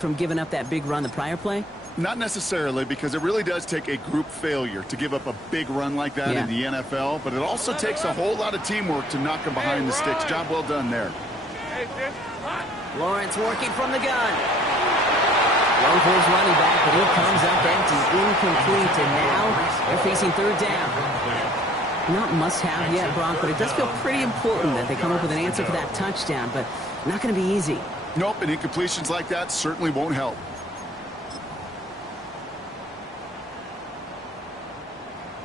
from giving up that big run the prior play? Not necessarily, because it really does take a group failure to give up a big run like that in the NFL, but it also takes a whole lot of teamwork to knock them behind the sticks. Job well done there. Lawrence working from the gun. Long for his running back, but he comes up empty, incomplete, and now they're facing third down. Not must-have yet, Brock, but it does feel pretty important that they come up with an answer for that touchdown, but not going to be easy. Nope, and incompletions like that certainly won't help.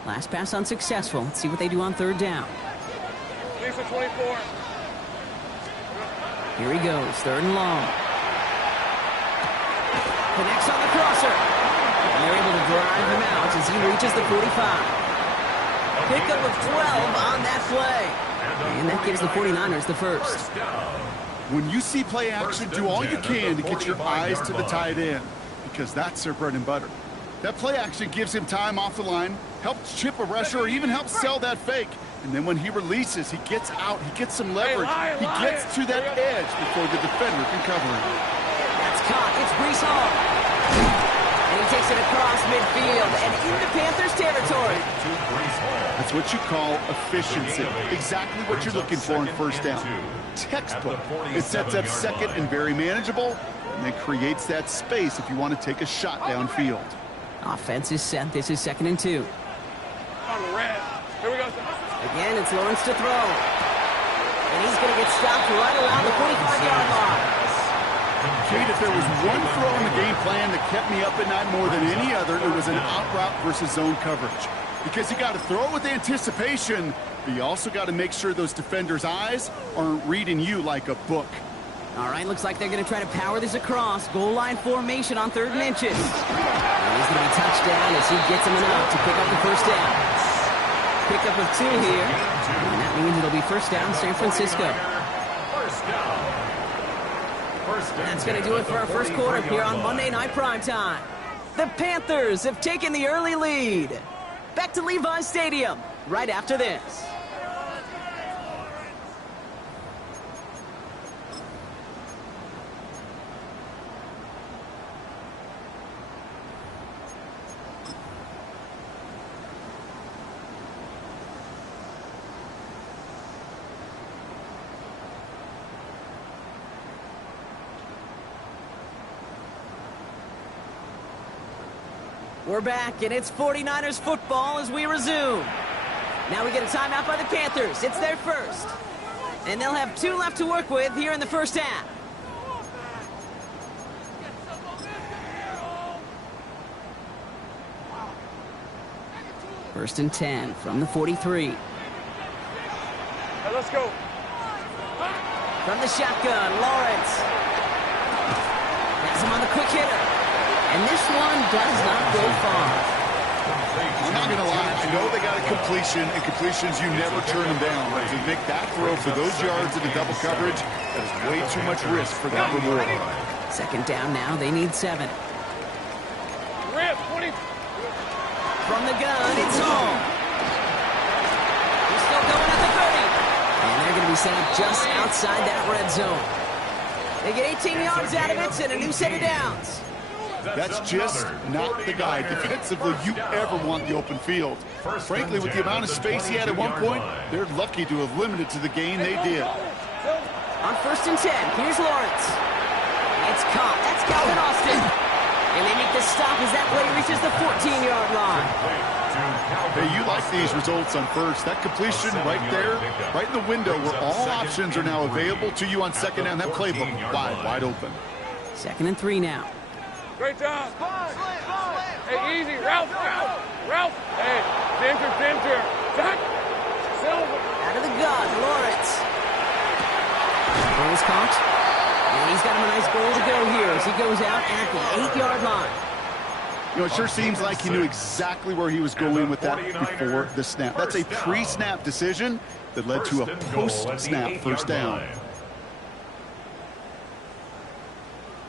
Last pass unsuccessful. Let's see what they do on third down. 24. Here he goes, third and long. Connects on the crosser. And they're able to drive him out as he reaches the 45. Pickup of 12 on that play. And that gives the 49ers the first. When you see play action, do all you can to get your eyes to the tight end, because that's their bread and butter. That play action gives him time off the line, helps chip a rusher, or even helps sell that fake. And then when he releases, he gets out, he gets some leverage. He gets to that edge before the defender can cover him. That's caught. It's Breece Hall. And he takes it across midfield and into Panthers territory. That's what you call efficiency. Exactly what you're looking for in first down. Textbook. It sets up second and very manageable, and then creates that space if you want to take a shot downfield. Offense is set. This is 2nd and 2. On the red. Here we go. Again, it's Lawrence to throw. And he's going to get stopped right around the 45-yard line. Kate, if there was one throw in the game plan that kept me up at night more than any other, it was an out route versus zone coverage. Because you got to throw with anticipation, but you also got to make sure those defenders' eyes aren't reading you like a book. All right, looks like they're going to try to power this across. Goal line formation on 3rd and inches. And he's going to be touchdown as he gets him enough to pick up the first down. Pickup of 2 here. And that means it'll be first down, San Francisco. That's going to do it for our first quarter here on Monday Night Primetime. The Panthers have taken the early lead. Back to Levi's Stadium right after this. We're back, and it's 49ers football as we resume. Now we get a timeout by the Panthers. It's their first. And they'll have 2 left to work with here in the first half. First and 10 from the 43. Hey, let's go. From the shotgun, Lawrence. Has him on the quick hitter. And this one does not go far. I'm not going to lie. I know they got a completion, and completions, you never turn them down. But to make that throw for those yards in the double coverage, that is way too much risk for that reward. 2nd down now. They need 7. Rip, 20. From the gun, it's home. He's still going at the 30. And they're going to be set up just outside that red zone. They get 18 yards out of it and a new set of downs. That's just not the guy defensively you ever want the open field. Frankly, with the amount of space he had at one point, they're lucky to have limited to the gain they did. On 1st and 10, here's Lawrence. It's caught. That's Calvin Austin. And they make the stop as that play reaches the 14-yard line. Hey, you like these results on first. That completion right there, right in the window where all options are now available to you on 2nd down. That playbook wide open. 2nd and 3 now. Great job. Hey, easy. Ralph. Hey, center. Jack. Silver. Out of the gun, Lawrence. Ball is caught. And he's got him a nice goal to go here as he goes out at the 8-yard line. You know, it sure seems like he knew exactly where he was going with that before the snap. That's a pre-snap decision that led to a post-snap first down.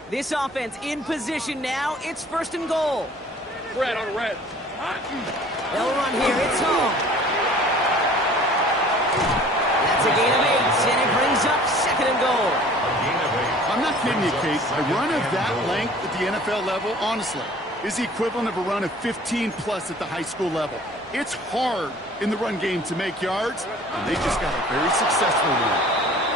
This offense in position now. It's 1st and goal. Red on red. They'll run here. It's home. That's a gain of 8, and it brings up 2nd and goal. I'm not kidding you, Kate. A run of that length at the NFL level, honestly, is the equivalent of a run of 15+ at the high school level. It's hard in the run game to make yards, and they just got a very successful one.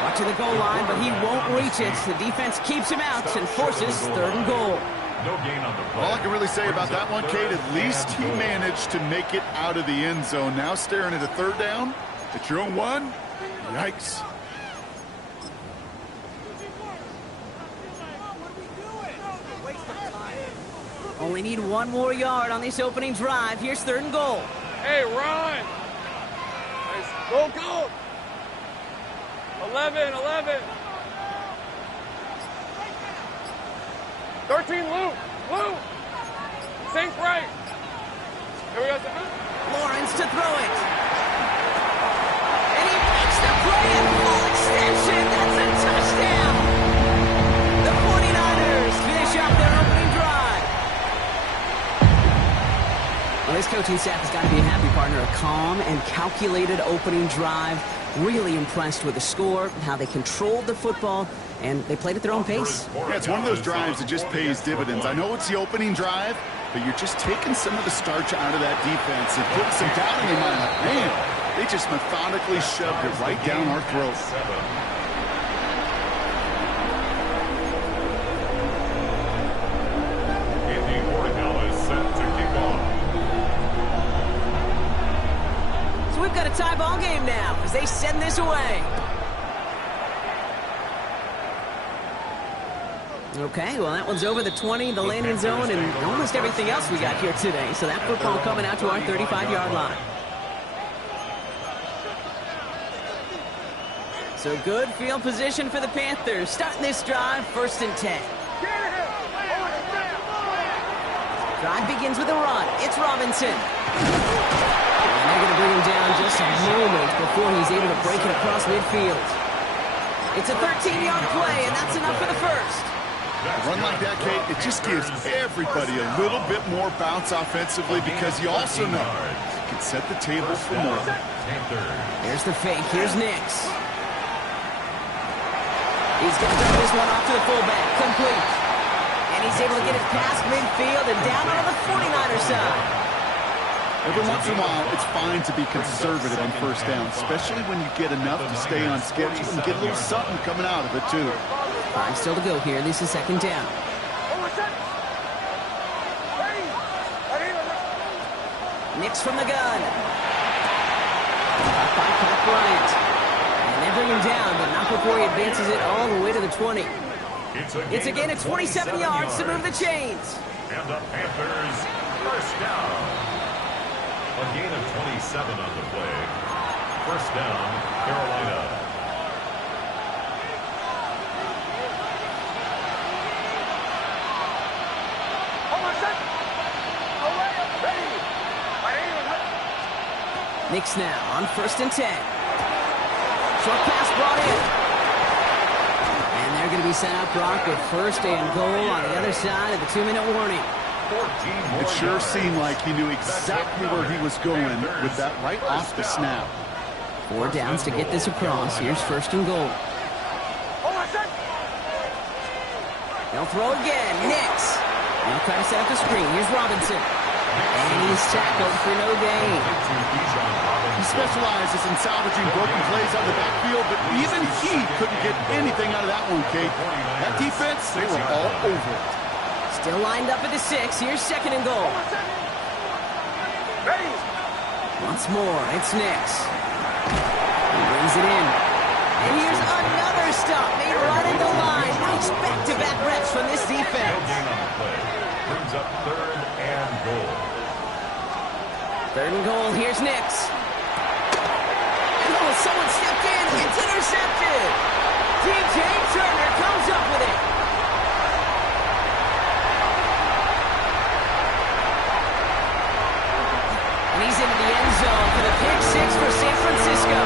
Watching the goal line, but he won't reach it. The defense keeps him out and forces 3rd and goal. No gain on the play. All I can really say about that one, Kate, at least he managed to make it out of the end zone. Now staring at a 3rd down at your own 1. Yikes. Only need 1 more yard on this opening drive. Here's 3rd and goal. Hey, run. Go, go. 11. 13, Luke. Sink right. Here we go. Lawrence to throw it. And he makes the play in full extension. That's a touchdown. The 49ers finish up their opening drive. Well, this coaching staff has got to be a happy partner. A calm and calculated opening drive. Really impressed with the score, how they controlled the football, and they played at their own pace. Yeah, it's one of those drives that just pays dividends. I know it's the opening drive, but you're just taking some of the starch out of that defense and putting some doubt in your mind. Like, man, they just methodically shoved it right down our throats. We've got a tie ball game now as they send this away. Okay, well, that one's over the 20, the landing zone, and almost everything else we got here today. So that football coming out to our 35-yard line. So good field position for the Panthers. Starting this drive, 1st and 10. Drive begins with a run. It's Robinson. They're going to bring him down just a moment before he's able to break it across midfield. It's a 13-yard play, and that's enough for the first. A run like that, Kate, it just gives everybody a little bit more bounce offensively because you also know you can set the table for more. Here's the fake. Here's Nix. He's going to throw this one off to the fullback. Complete. And he's able to get it past midfield and down on the 49er side. Every once in a while, it's fine to be conservative on 1st down, especially when you get enough to stay on schedule and get a little something coming out of it, too. 5 still to go here. This is 2nd down. Nix from the gun. By Pat Bryant. And they bring him down, but not before he advances it all the way to the 20. It's again at 27 yards to move the chains. And the Panthers, 1st down. A gain of 27 on the play. 1st down, Carolina. Nix now on 1st and 10. Short pass brought in. And they're going to be sent out, Brock, with 1st and goal on the other side of the 2-minute warning. It sure seemed like he knew exactly where he was going with that right off the snap. 4 downs to get this across. Here's 1st and goal. They'll throw again. Nix. They'll try to set up the screen. Here's Robinson. And he's tackled for no gain. He specializes in salvaging broken plays out of the backfield, but even he couldn't get anything out of that one, Kate. That defense, they were all over it. Still lined up at the 6. Here's 2nd and goal. Once more, it's Nix. He brings it in. And here's another stop made right at the line. Nice back-to-back reps from this defense. Brings up 3rd and goal. 3rd and goal. Here's Nix. And oh, someone stepped in. It's intercepted. DJ Turner comes up with it. And he's into the end zone for the pick 6 for San Francisco.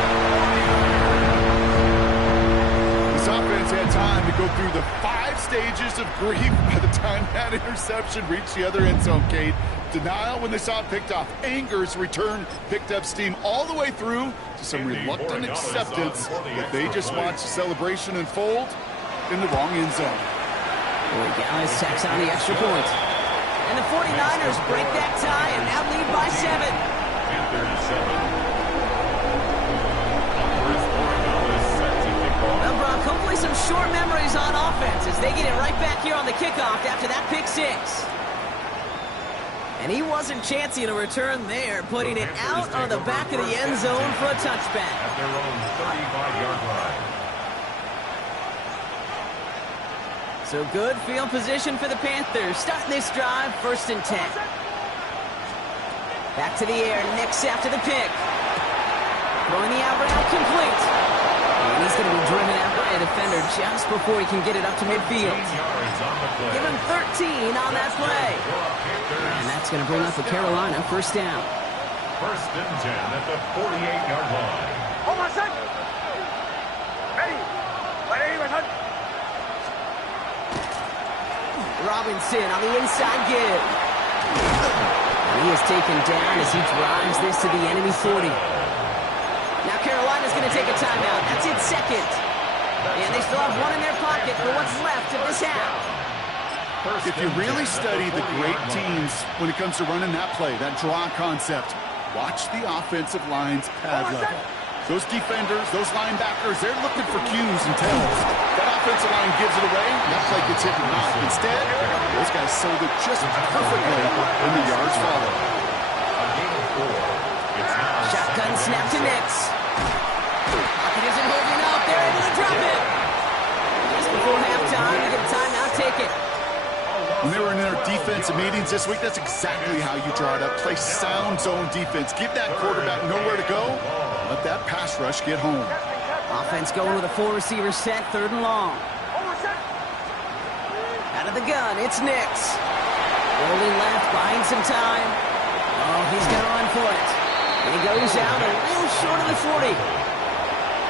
This offense had time to go through the 5 stages of grief by the time that interception reached the other end zone, Kate. Denial when they saw it picked off. Anger's return picked up steam all the way through to some reluctant acceptance that they just watched the celebration unfold in the wrong end zone. Boy, Gallus tacks on the extra point. And the 49ers break that tie and now lead by 7. Panthers 7. Well, Brock, hopefully some short memories on offense as they get it right back here on the kickoff after that pick 6. And he wasn't chancing a return there, putting it out on the back of the end zone for a touchback. At their own 35-yard line. So good field position for the Panthers. Starting this drive, 1st and 10. Back to the air, Nix after the pick. Throwing the out route complete. And he's going to be driven out by a defender just before he can get it up to midfield. Give him 13 on that play. And that's going to bring up the Carolina 1st down. 1st and 10 at the 48-yard line. Hold on, son. Ready. Ready, my son. Robinson on the inside give. And he is taken down as he drives this to the enemy 40. Now Carolina's going to take a timeout. That's its 2nd. And they still have one in their pocket for what's left of this half. If you really study the great teams when it comes to running that play, that draw concept, watch the offensive line's pad level. Those defenders, those linebackers, they're looking for cues and tells. That offensive line gives it away, that play gets hit and knocked. Instead, those guys sold it just perfectly when the yards follow. Shotgun snap to Nix. Pocket isn't holding up. They're able to drop it. Just before halftime, you get a timeout, take it. When they were in their defensive meetings this week, that's exactly how you draw it up. Play sound zone defense. Give that quarterback nowhere to go. Let that pass rush get home. Offense going with a 4-receiver set, 3rd and long. Out of the gun, it's Nix. Rolling left, buying some time. Oh, he's going to run for it. And he goes out a little short of the 40.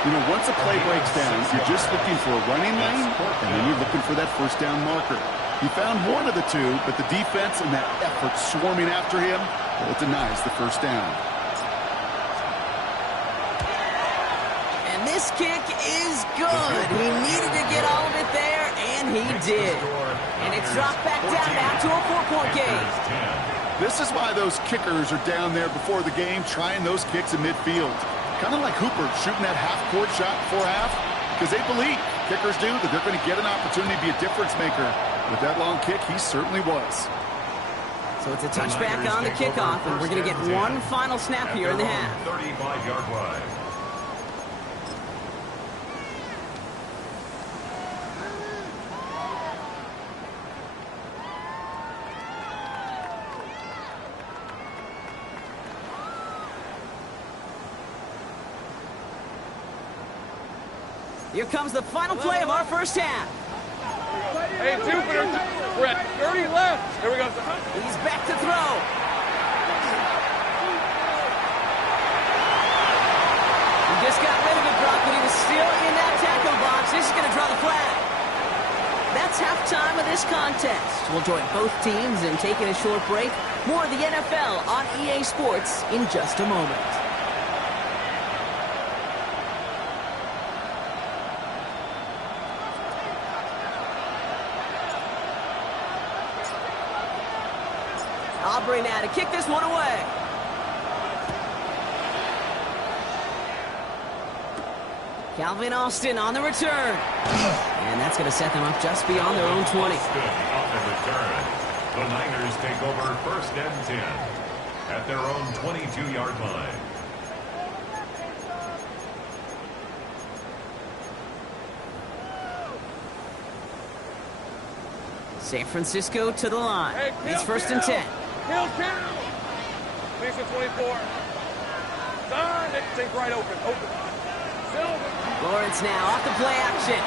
You know, once a play breaks down, you're just looking for a running lane, and then you're looking for that 1st down marker. He found one of the two, but the defense and that effort swarming after him, well, it denies the 1st down. And this kick is good. He needed to get all of it there, and he did. And it's dropped back down now to a 4-point game. This is why those kickers are down there before the game trying those kicks in midfield. Kind of like Hooper shooting that half-court shot before half, because they believe, kickers do, that they're going to get an opportunity to be a difference maker. With that long kick, he certainly was. So it's a touchback on the kickoff, and we're going to get one final snap here in the half. 35-yard line. Here comes the final play of our 1st half. Hey, Jupiter, we're at 30 left. Here we go. He's back to throw. He just got rid of it, Brock, but he was still in that tackle box. This is going to draw the flag. That's halftime of this contest. We'll join both teams in taking a short break. More of the NFL on EA Sports in just a moment. Aubrey now to kick this one away. Calvin Austin on the return. And that's going to set them up just beyond their own 20. On the return. The Niners take over 1st and 10 at their own 22-yard line. San Francisco to the line. It's 1st and 10. Kill. Lisa 24. Don, take right open. Silver. Lawrence now off the play action.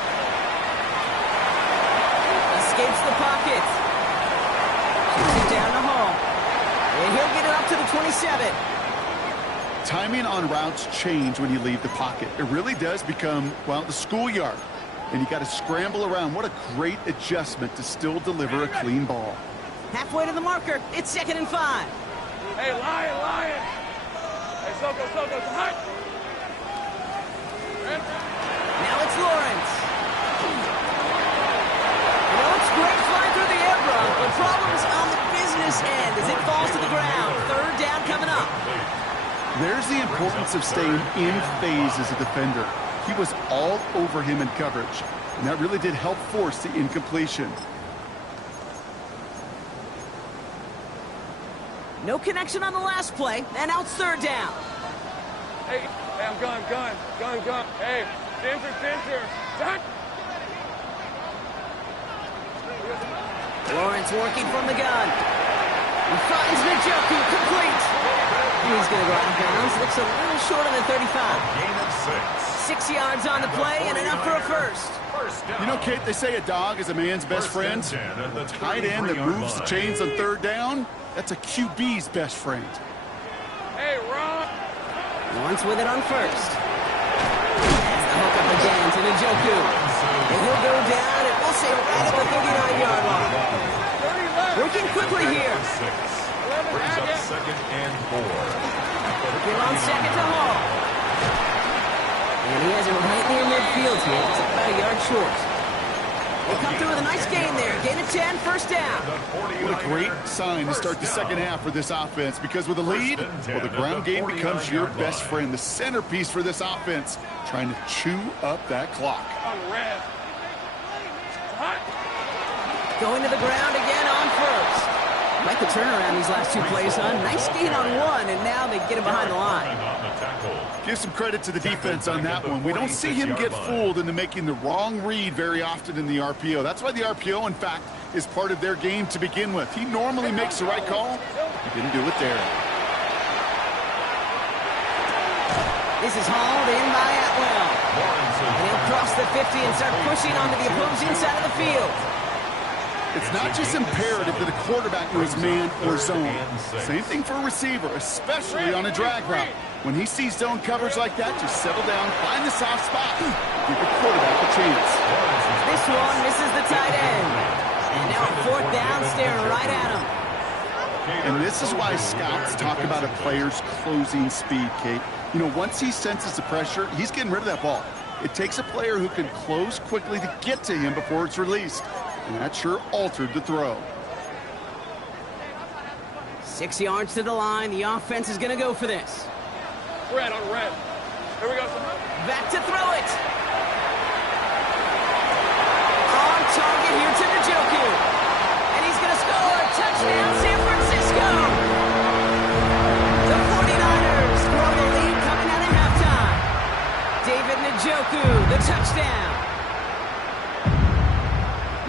Escapes the pocket. Shoots it down the hole. And he'll get it up to the 27. Timing on routes change when you leave the pocket. It really does become, well, the schoolyard. And you got to scramble around. What a great adjustment to still deliver a clean ball. Halfway to the marker. It's 2nd and 5. Hey, Lion. Hey, Soko, come on. Now it's Lawrence. You know, it's great There's the importance of staying in phase as a defender. He was all over him in coverage, and that really did help force the incompletion. No connection on the last play, and now it's third down. Hey, I'm gone. Hey, center. Done. Lawrence working from the gun. He finds Njoku, complete. He's going to go out of bounds. Looks a little short of the 35. Gain of 6. 6 yards on the play and enough for a first. You know, Kate, they say a dog is a man's best friend. The tight end that moves the chains on third down, that's a QB's best friend. Hey, Ron. Lawrence with it on first. Has the hook up again to Njoku. And he'll go down, and we'll say right at the 39-yard line. Working quickly here. Brings up 2nd and 4. Working on 2nd to Hall. And he has it right near midfield here. It's about a yard short. They come through with a nice gain there. Gain of 10, first down. What a great sign to start the second half for this offense, because with a lead, well, the ground game becomes your best friend, the centerpiece for this offense, trying to chew up that clock. On red. Hot. Going to the ground again on first. Like the turnaround these last 2 plays, huh? Nice gain on one, and now they get him behind the line. Give some credit to the defense on that one. We don't see him get fooled into making the wrong read very often in the RPO. That's why the RPO, in fact, is part of their game to begin with. He normally makes the right call. He didn't do it there. This is hauled in by Atwell. And he'll cross the 50 and start pushing onto the opposing side of the field. It's not just imperative that a quarterback knows man or zone. Same thing for a receiver, especially on a drag route. When he sees zone coverage like that, just settle down, find the soft spot, give the quarterback a chance. This one misses the tight end. And now a 4th down, staring right at him. And this is why scouts talk about a player's closing speed, Kate. You know, once he senses the pressure, he's getting rid of that ball. It takes a player who can close quickly to get to him before it's released. And that sure altered the throw. 6 yards to the line. The offense is going to go for this. Red on red. Here we go. Back to throw it. On target here to Njoku. And he's going to score. Touchdown, San Francisco. The 49ers grow the lead coming out of halftime. David Njoku, the touchdown.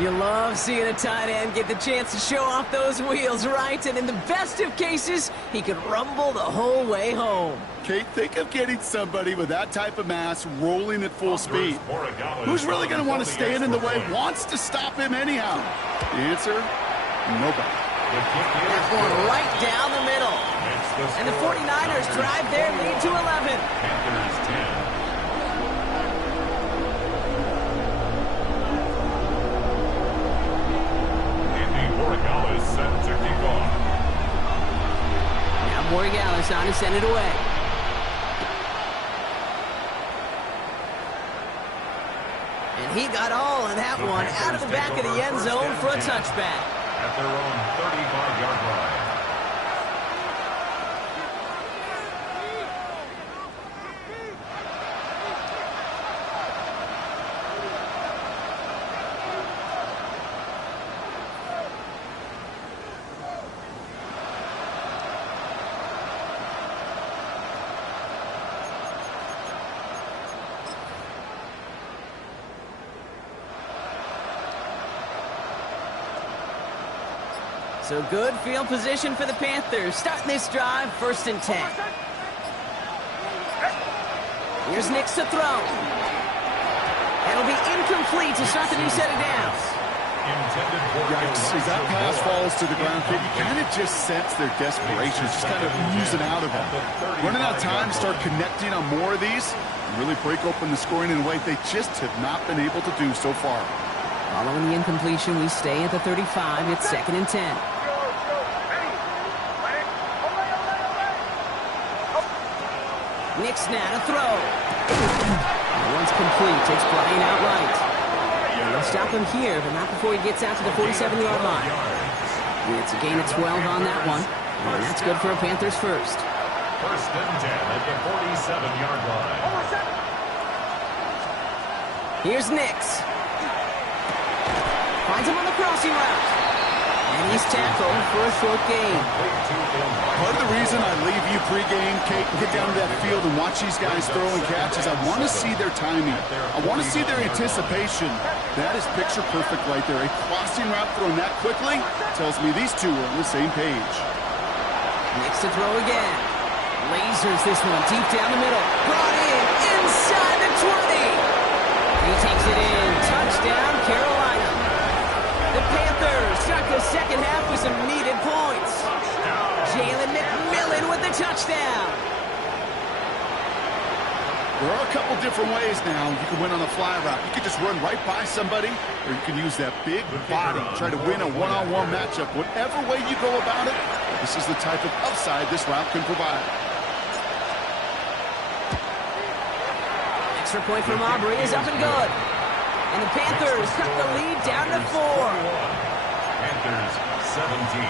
You love seeing a tight end get the chance to show off those wheels, right? And in the best of cases, he could rumble the whole way home. Kate, think of getting somebody with that type of mass rolling at full speed. Who's really going to want to stand in the way, wants to stop him anyhow? The answer, nobody. That's going right down the middle. And the 49ers drive their lead to 11. Panthers 10. Set to kick off. Now Morgales on to send it away. And he got all of that one out of the back of the end zone for a touchback. At their own 35-yard line. So good field position for the Panthers. Starting this drive, 1st and 10. Here's Nix to throw. It'll be incomplete to start the new set of downs. Yikes, as that pass falls to the ground, Kate, you kind of just sense their desperation. It's just kind of oozing out of them. Running out of time, start connecting on more of these, and really break open the scoring in a way they just have not been able to do so far. Following the incompletion, we stay at the 35. It's 2nd and 10. Nix now to throw. One's complete. Takes Bryant outright. And they'll stop him here, but not before he gets out to the 47-yard line. It's a gain of 12 on that one. And that's good for a Panthers first. First and 10 at the 47-yard line. Here's Nix. Finds him on the crossing route. And he's tackled for a short gain. Part of the reason I leave you pregame, Kate, and get down to that field and watch these guys throw and catch is I want to see their timing. I want to see their anticipation. That is picture perfect right there. A crossing route thrown that quickly tells me these two are on the same page. Nix to throw again. Lasers this one deep down the middle. Brought in inside the 20. He takes it in. Touchdown, Carolina. The Panthers start the second half with some needed points. Jalen McMillan with the touchdown. There are a couple different ways now. You can win on a fly route. You can just run right by somebody, or you can use that big body, try to win a one-on-one matchup. Whatever way you go about it, this is the type of upside this route can provide. Extra point from Aubrey is up and good. And the Panthers cut the lead down to 4. Panthers 17.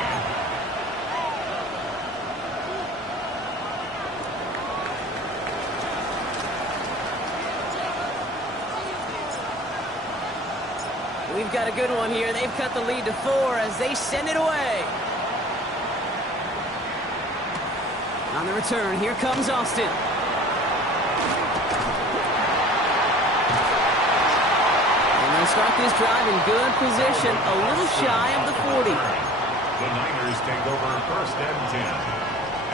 We've got a good one here. They've cut the lead to 4 as they send it away. On the return, here comes Austin. Start this drive in good position, a little shy of the 40. The Niners take over first and 10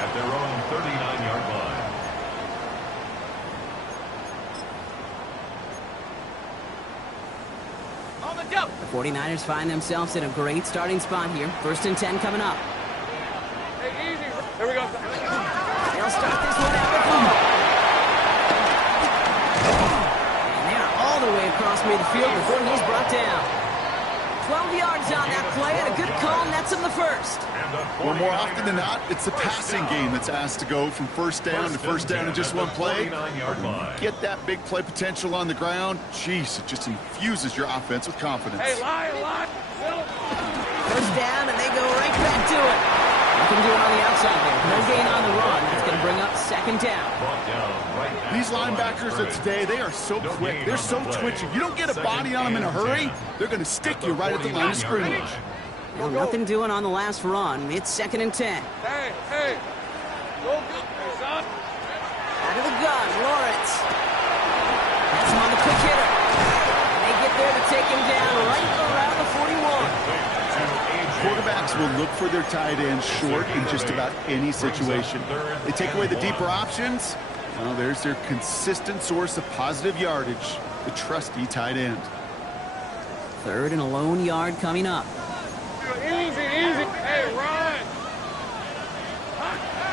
at their own 39-yard line. On the jump. The 49ers find themselves in a great starting spot here. First and 10 coming up. Hey, easy. Here we go. They'll start this one out with fumble. All the way across midfield before he's brought down. 12 yards on that play, and a good call nets him the first. Well, more often than not, it's the passing game that's asked to go from first down to first down in just one play. Get that big play potential on the ground. Jeez, it just infuses your offense with confidence. Hey, lie. First down, and they go right back to it. Nothing doing on the outside there. No gain on the run. That's going to bring up second down. These linebackers of today, they are so quick. They're so twitchy. You don't get a body on them in a hurry, they're going to stick you right at the line of scrimmage. Well, nothing doing on the last run. It's second and 10. Hey. Go get me, son. Out of the gun, Lawrence. That's him on the quick hitter. And they get there to take him down right around the 41. Quarterbacks will look for their tight ends short in just about any situation. They take away the deeper options. Well, there's their consistent source of positive yardage, the trusty tight end. Third and a lone yard coming up. Easy. Hey, run.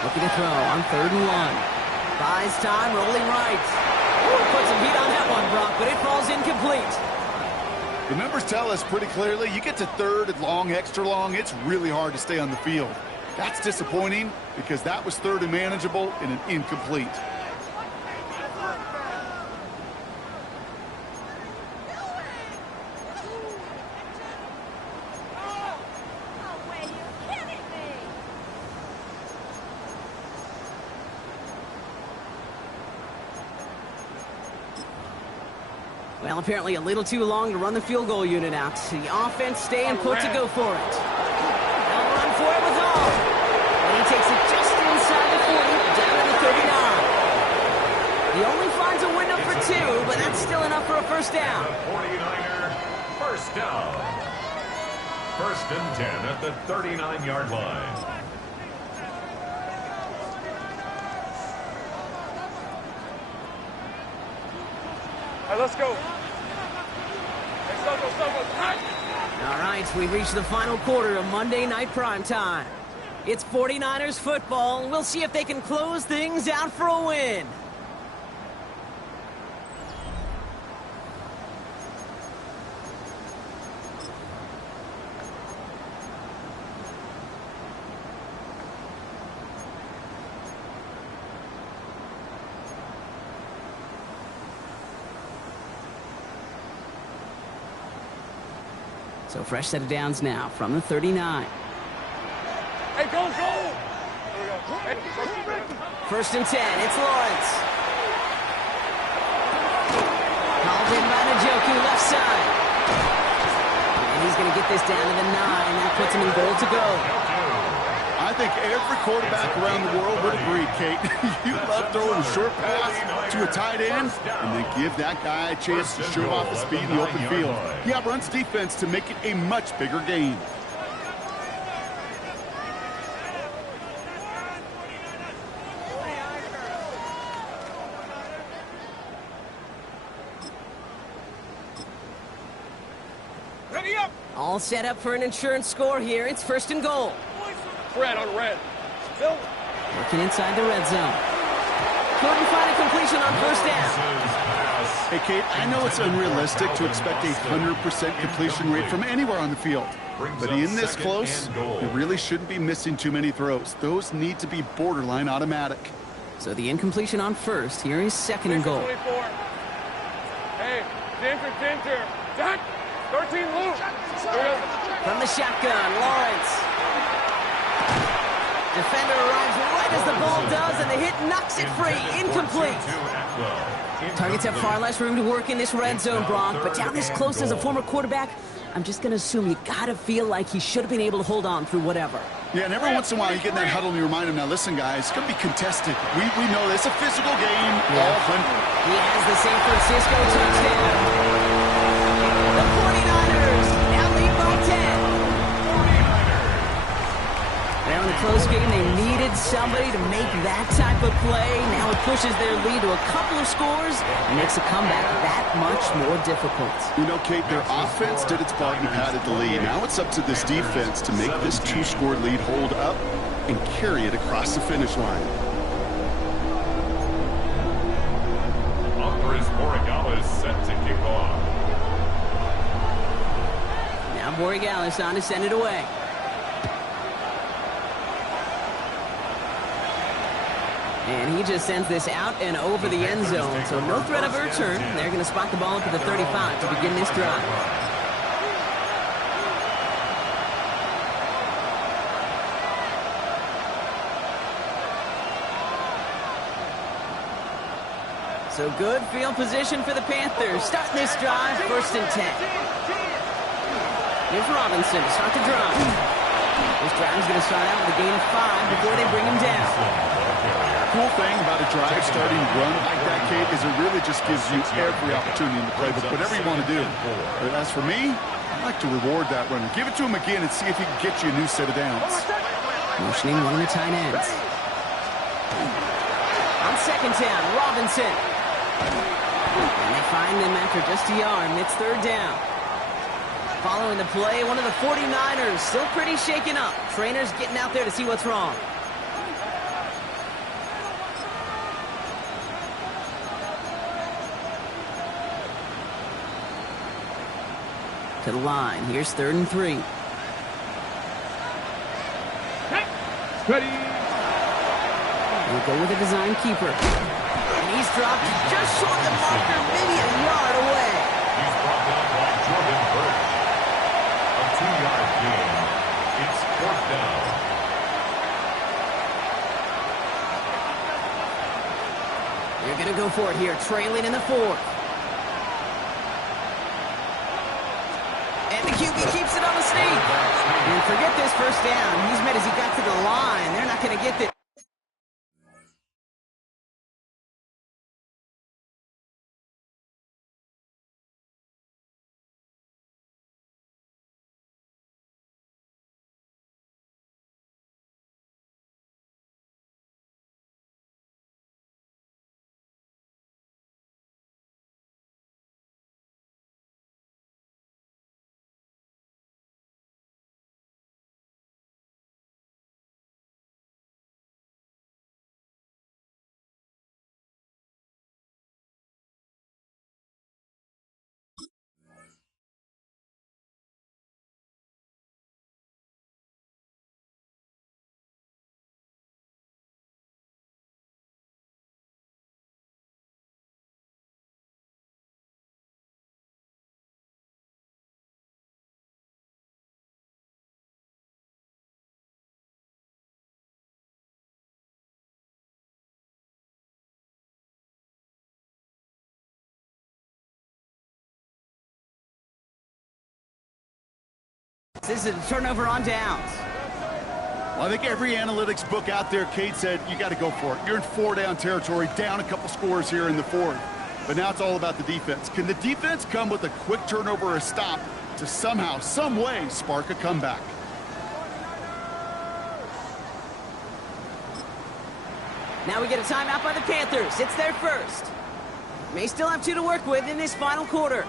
Looking to throw on 3rd and 1. Buys time, rolling right. Put some heat on that one, Brock, but it falls incomplete. The numbers tell us pretty clearly, you get to 3rd and long, extra long, it's really hard to stay on the field. That's disappointing because that was 3rd and manageable and an incomplete. Well, apparently a little too long to run the field goal unit out. The offense staying put to go for it. They'll run for it with all. And he takes it just inside the 40, down to the 39. He only finds a window for 2, but that's still enough for a first down. The 49er, first down. First and 10 at the 39-yard line. All right, let's go. All right, we've reached the final quarter of Monday Night Primetime. It's 49ers football, and we'll see if they can close things out for a win. So fresh set of downs now from the 39. Hey, go! First and 10. It's Lawrence. Called in by Njoku, left side. And he's going to get this down to the 9. That puts him in goal to go. I think every quarterback around the world would agree, Kate. You love throwing a short pass to a tight end and then give that guy a chance to show off his speed in the open field. He outruns defense to make it a much bigger game. Ready up! All set up for an insurance score here. It's first and goal. Red on red. Still. Working inside the red zone. Couldn't find a completion on first down. Hey, Kate, I know it's unrealistic to expect a 100% completion rate from anywhere on the field. But in this close, you really shouldn't be missing too many throws. Those need to be borderline automatic. So the incompletion on first. Here is second and goal. 24. Hey, danger. Jack, 13 loose. From the shotgun, Lawrence. Defender arrives right as the ball does, and the hit knocks it free. Incomplete. Targets have far less room to work in this red zone, Bronk, but down this close as a former quarterback, I'm just going to assume you got to feel like he should have been able to hold on through whatever. Yeah, and every once in a while you get in that huddle and you remind him, now listen, guys, it's going to be contested. We know this. It's a physical game. Yeah. All 100. He has the San Francisco touchdown. The 49ers now lead by 10. Now in a close game, they needed somebody to make that type of play. Now it pushes their lead to a couple of scores and makes the comeback that much more difficult. You know, Kate, their offense did its part and padded the lead. Now it's up to this defense to make this 2-score lead hold up and carry it across the finish line. Andres Borregales set to kick off. Now Borregales on to send it away. And he just sends this out and over the end zone. So no threat of a return. They're going to spot the ball up at the 35 to begin this drive. So good field position for the Panthers. Starting this drive, first and 10. Here's Robinson to start the drive. This drive is going to start out with a gain of 5 before they bring him down. Cool thing about a drive starting run like that, Kate, is it really just gives you every opportunity in the playbook, whatever you want to do. But as for me, I like to reward that runner. Give it to him again and see if he can get you a new set of downs. Motioning one of the tight ends. On second down, Robinson. And they find him after just a yard, and it's third down. Following the play, one of the 49ers still pretty shaken up. Trainers getting out there to see what's wrong. To the line. Here's third and 3. Ready. We'll go with a design keeper. And he's dropped just short of the marker, maybe a yard away. He's brought down by Jordan Birch. A 2-yard gain. It's fourth down. They're going to go for it here, trailing in the 4th. And the QB keeps it on the sneak. And forget this first down. He's made as he got to the line. They're not going to get this. This is a turnover on downs. Well, I think every analytics book out there, Kate said, you got to go for it. You're in 4-down territory, down a couple scores here in the fourth. But now it's all about the defense. Can the defense come with a quick turnover or a stop to somehow, some way, spark a comeback? Now we get a timeout by the Panthers. It's their first. May still have 2 to work with in this final quarter.